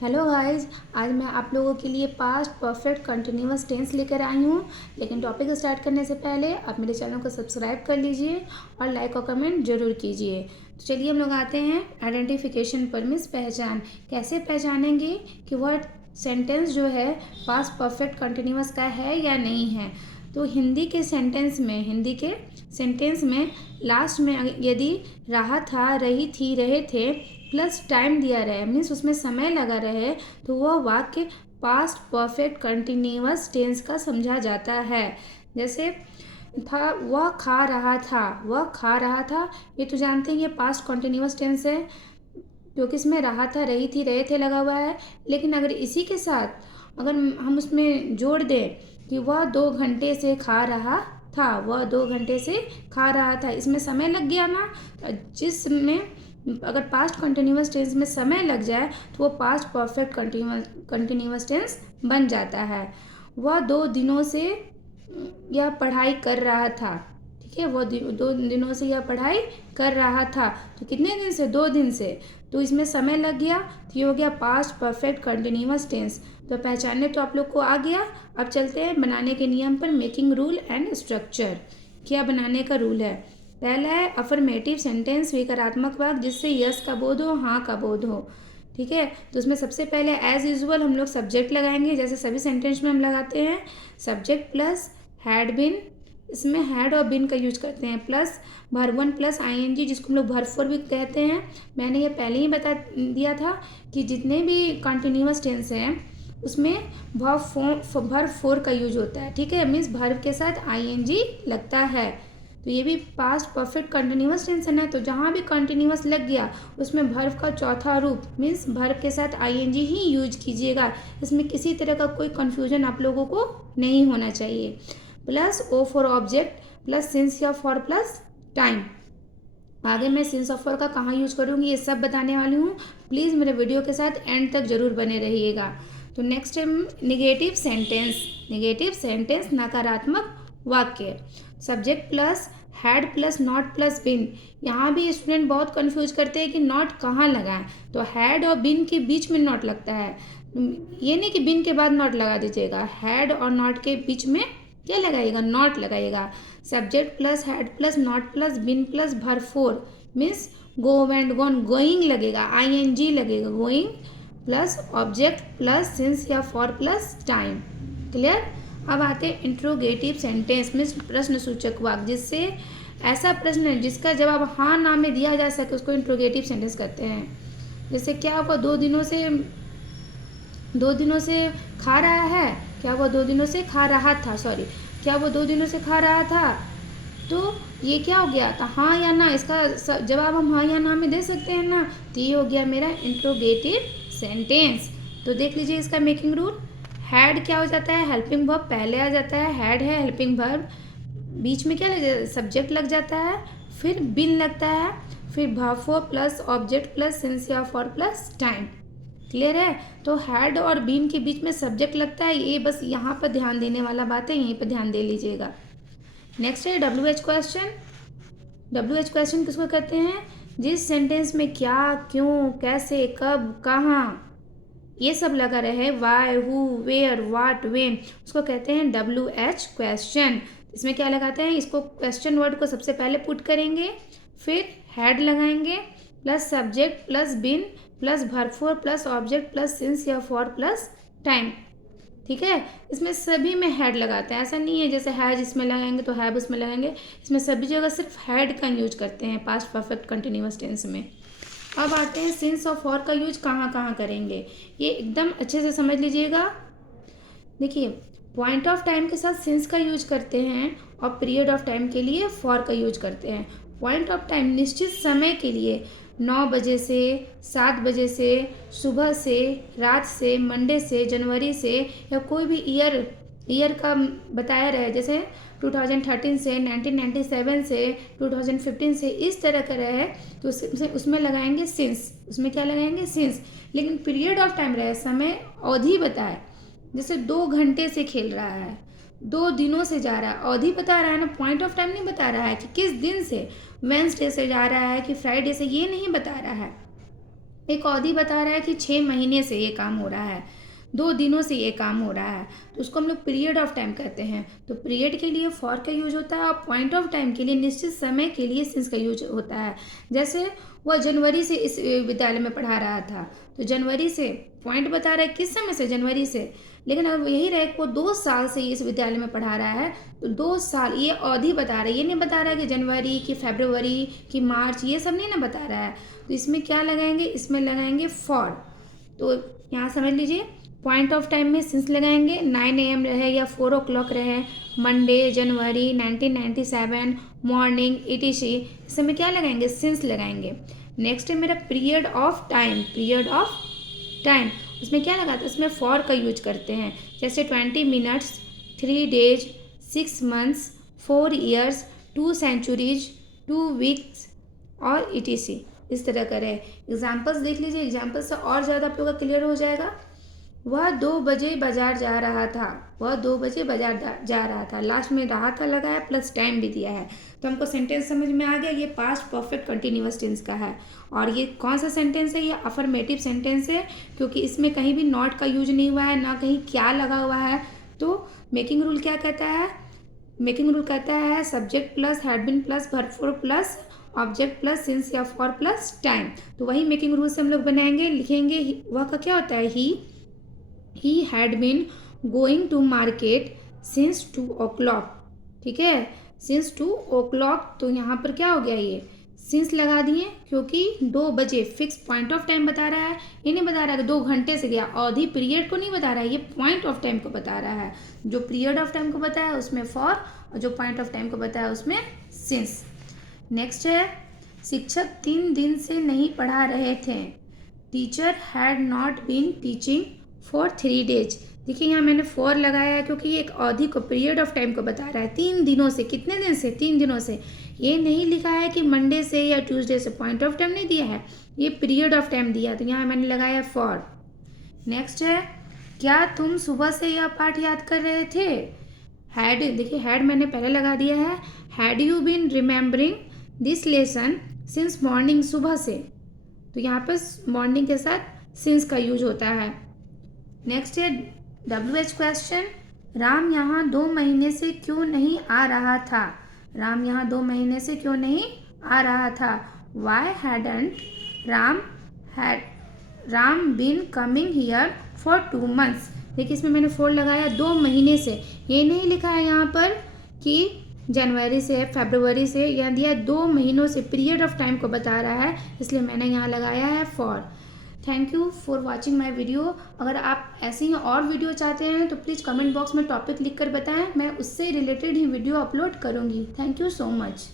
Hello guys, आज मैं आप लोगों के लिए पास्ट परफेक्ट कंटिन्यूअस टेंस लेकर आई हूँ। लेकिन टॉपिक स्टार्ट करने से पहले आप मेरे चैनल को सब्सक्राइब कर लीजिए और लाइक और कमेंट जरूर कीजिए। तो चलिए हम लोग आते हैं आइडेंटिफिकेशन पर। मिस पहचान कैसे पहचानेंगे कि वह सेंटेंस जो है पास्ट परफेक्ट कंटिन्यूअस का है या नहीं है। तो हिंदी के सेंटेंस में लास्ट में यदि रहा था, रही थी, रहे थे प्लस टाइम दिया रहे, मीन्स उसमें समय लगा रहे, तो वह वाक्य पास्ट परफेक्ट कंटिन्यूअस टेंस का समझा जाता है। जैसे था, वह खा रहा था, वह खा रहा था, ये तो जानते हैं ये पास्ट कंटिन्यूअस टेंस है क्योंकि इसमें रहा था, रही थी, रहे थे लगा हुआ है। लेकिन अगर इसी के साथ अगर हम उसमें जोड़ दें कि वह 2 घंटे से खा रहा था, वह 2 घंटे से खा रहा था, इसमें समय लग गया ना। जिसमें अगर पास्ट कंटिन्यूअस टेंस में समय लग जाए तो वो पास्ट परफेक्ट कंटिन्यूअस टेंस बन जाता है। वह 2 दिनों से यह पढ़ाई कर रहा था, ठीक है, वो 2 दिनों से यह पढ़ाई कर रहा था, तो कितने दिन से? 2 दिन से, तो इसमें समय लग गया तो ये हो गया पास्ट परफेक्ट कंटिन्यूअस टेंस। तो पहचानने तो आप लोग को आ गया। अब चलते हैं बनाने के नियम पर, मेकिंग रूल एंड स्ट्रक्चर। क्या बनाने का रूल है? पहला है अफर्मेटिव सेंटेंस, विकारात्मक वाक्य जिससे यस का बोध हो, हाँ का बोध हो, ठीक है। तो उसमें सबसे पहले एज यूजुअल हम लोग सब्जेक्ट लगाएंगे, जैसे सभी सेंटेंस में हम लगाते हैं सब्जेक्ट प्लस हैड बिन। इसमें हैड और बिन का यूज करते हैं, प्लस वर्ब 1 प्लस आईएनजी जिसको हम लोग वर्ब 4 भी कहते हैं। मैंने ये पहले ही बता दिया था कि जितने भी कंटिन्यूअस टेंस हैं उसमें वर्ब 4 का यूज होता है, ठीक है, मीन्स वर्ब के साथ आईएनजी लगता है। तो ये भी पास्ट परफेक्ट कंटिन्यूअस टेंस है, तो जहाँ भी कंटिन्यूअस लग गया उसमें वर्ब का चौथा रूप मीन्स वर्ब के साथ आईएनजी ही यूज कीजिएगा। इसमें किसी तरह का कोई कंफ्यूजन आप लोगों को नहीं होना चाहिए। Plus O for object plus since या फॉर प्लस टाइम। आगे मैं सिंस ऑफ फॉर का कहाँ यूज करूँगी ये सब बताने वाली हूँ, प्लीज़ मेरे वीडियो के साथ एंड तक जरूर बने रहिएगा। तो नेक्स्ट है निगेटिव सेंटेंस। निगेटिव सेंटेंस नकारात्मक वाक्य, subject plus had plus not plus been. यहाँ भी स्टूडेंट बहुत कंफ्यूज करते हैं कि नॉट कहाँ लगाएं, तो हैड और बिन के बीच में नॉट लगता है। ये नहीं कि बिन के बाद नॉट लगा दीजिएगा, हैड और नॉट के बीच में क्या लगाइएगा? नॉट लगाइएगा। Subject plus had plus not plus been plus verb 4 means go went gone, going लगेगा, आईएनजी लगेगा, going plus object plus since या फॉर प्लस टाइम। क्लियर? अब आते हैं इंट्रोगेटिव सेंटेंस मीन्स प्रश्न सूचक वाक्य, जिससे ऐसा प्रश्न है जिसका जवाब हाँ ना में दिया जा सके उसको इंट्रोगेटिव सेंटेंस कहते हैं। जैसे क्या वो 2 दिनों से खा रहा है, क्या वो 2 दिनों से खा रहा था, सॉरी, क्या वो 2 दिनों से खा रहा था, तो ये क्या हो गया था? हाँ या ना, इसका जवाब हम हाँ या ना में दे सकते हैं ना, तो ये हो गया मेरा इंट्रोगेटिव सेंटेंस। तो देख लीजिए इसका मेकिंग रूल। हैड क्या हो जाता है? हेल्पिंग वर्ब पहले आ जाता है, हैड है हेल्पिंग वर्ब, बीच में क्या लग जाता है? सब्जेक्ट लग जाता है, फिर बिन लगता है, फिर verb 4 plus object plus since या फॉर प्लस टाइम। क्लियर है? तो हैड और बीन के बीच में सब्जेक्ट लगता है, ये बस यहाँ पर ध्यान देने वाला बात है, यहीं पर ध्यान दे लीजिएगा। नेक्स्ट है WH क्वेश्चन। WH क्वेश्चन किसको कहते हैं? जिस सेंटेंस में क्या, क्यों, कैसे, कब, कहाँ ये सब लगा रहे, why, who, where, what, when, उसको कहते हैं WH क्वेश्चन। इसमें क्या लगाते हैं? इसको क्वेश्चन वर्ड को सबसे पहले पुट करेंगे, फिर हैड लगाएंगे plus subject plus been plus verb 4 plus object plus since या फॉर प्लस टाइम, ठीक है। इसमें सभी में हैड लगाते हैं, ऐसा नहीं है जैसे हैज इसमें लगाएंगे तो हैव उसमें लगाएंगे, इसमें सभी जगह सिर्फ हैड का यूज करते हैं पास्ट परफेक्ट कंटिन्यूअस टेंस में। अब आते हैं सिंस और फॉर का यूज कहाँ कहाँ करेंगे, ये एकदम अच्छे से समझ लीजिएगा। देखिए, पॉइंट ऑफ टाइम के साथ सिंस का यूज करते हैं और पीरियड ऑफ टाइम के लिए फॉर का यूज करते हैं। पॉइंट ऑफ टाइम निश्चित समय के लिए 9 बजे से, 7 बजे से, सुबह से, रात से, मंडे से, जनवरी से, या कोई भी ईयर का बताया रहे, जैसे 2013 से, 1997 से, 2015 से, इस तरह का रहे तो उसमें लगाएंगे सिंस। उसमें क्या लगाएंगे? सिंस। लेकिन पीरियड ऑफ टाइम रहे, समय अवधि बताए, जैसे 2 घंटे से खेल रहा है, 2 दिनों से जा रहा है, अवधि बता रहा है ना, पॉइंट ऑफ टाइम नहीं बता रहा है कि किस दिन से, वेंसडे से जा रहा है कि फ्राइडे से, ये नहीं बता रहा है। एक अवधि बता रहा है कि 6 महीने से ये काम हो रहा है, 2 दिनों से ये काम हो रहा है, तो उसको हम लोग पीरियड ऑफ टाइम कहते हैं। तो पीरियड के लिए फॉर का यूज होता है और पॉइंट ऑफ टाइम के लिए निश्चित समय के लिए सिंस का यूज होता है। जैसे वह जनवरी से इस विद्यालय में पढ़ा रहा था, तो जनवरी से पॉइंट बता रहा है किस समय से, जनवरी से। लेकिन अगर यही रहे कि वो 2 साल से इस विद्यालय में पढ़ा रहा है, तो 2 साल ये अवधि बता रहा है, ये नहीं बता रहा है कि जनवरी कि फरवरी कि मार्च, ये सब नहीं ना बता रहा है। तो इसमें क्या लगाएंगे, इसमें लगाएंगे फॉर। तो यहाँ समझ लीजिए पॉइंट ऑफ टाइम में सिंस लगाएंगे, 9 AM रहे या 4 o'clock रहे, मंडे जनवरी 1997 मॉर्निंग etc, इस समय क्या लगाएंगे, सिंस लगाएंगे। नेक्स्ट है मेरा period of time, period of time उसमें क्या लगाते हैं, उसमें फॉर का यूज करते हैं। जैसे 20 minutes, 3 days, 6 months, 4 years, 2 centuries, 2 weeks और etc, इस तरह का रहे। एग्जाम्पल्स देख लीजिए, एग्जाम्पल्स से और ज़्यादा आप लोगों का क्लियर हो जाएगा। वह 2 बजे बाजार जा रहा था, वह 2 बजे बाजार जा रहा था, लास्ट में रहा था लगाया प्लस टाइम भी दिया है। तो हमको सेंटेंस समझ में आ गया, ये पास्ट परफेक्ट कंटिन्यूअस टेंस का है। और ये कौन सा सेंटेंस है, ये अफर्मेटिव सेंटेंस है, क्योंकि इसमें कहीं भी नॉट का यूज नहीं हुआ है, ना कहीं क्या लगा हुआ है। तो मेकिंग रूल क्या कहता है, मेकिंग रूल कहता है subject plus had been plus verb four plus object plus since या फॉर प्लस टाइम। तो वही मेकिंग रूल से हम लोग बनाएंगे, लिखेंगे। वह का क्या होता है, he had been going to market since 2 o'clock, ठीक है, सिंस 2 o'clock। तो यहाँ पर क्या हो गया, ये सिंस लगा दिए क्योंकि 2 बजे फिक्स पॉइंट ऑफ टाइम बता रहा है। ये नहीं बता रहा है कि 2 घंटे से गया, अवधि पीरियड को नहीं बता रहा है, ये पॉइंट ऑफ टाइम को बता रहा है। जो पीरियड ऑफ टाइम को बताया उसमें फॉर, और जो पॉइंट ऑफ टाइम को बताया उसमें सिंस। नेक्स्ट है शिक्षक 3 दिन से नहीं पढ़ा रहे थे, teacher had not been teaching for 3 days। देखिए यहाँ मैंने फॉर लगाया है क्योंकि ये एक अवधि को, पीरियड ऑफ टाइम को बता रहा है। 3 दिनों से, कितने दिन से, 3 दिनों से। ये नहीं लिखा है कि मंडे से या ट्यूसडे से, पॉइंट ऑफ टाइम नहीं दिया है, ये पीरियड ऑफ टाइम दिया, तो यहाँ मैंने लगाया फॉर। नेक्स्ट है क्या तुम सुबह से यह पाठ याद कर रहे थे, हैड, देखिए हैड मैंने पहले लगा दिया है, had you been remembering this lesson since morning, सुबह से। तो यहाँ पर मॉर्निंग के साथ सिंस का यूज होता है। नेक्स्ट है WH क्वेश्चन, राम यहाँ 2 महीने से क्यों नहीं आ रहा था, राम यहाँ 2 महीने से क्यों नहीं आ रहा था। Why hadn't Ram been coming here for 2 months। देखिए इसमें मैंने 4 लगाया, 2 महीने से, ये नहीं लिखा है यहाँ पर कि जनवरी से, फरवरी से, यहाँ दिया 2 महीनों से, पीरियड ऑफ टाइम को बता रहा है, इसलिए मैंने यहाँ लगाया है for. Thank you for watching my video. अगर आप ऐसे ही और वीडियो चाहते हैं तो प्लीज़ कमेंट बॉक्स में टॉपिक लिख कर बताएं, मैं उससे रिलेटेड ही वीडियो अपलोड करूँगी। Thank you so much.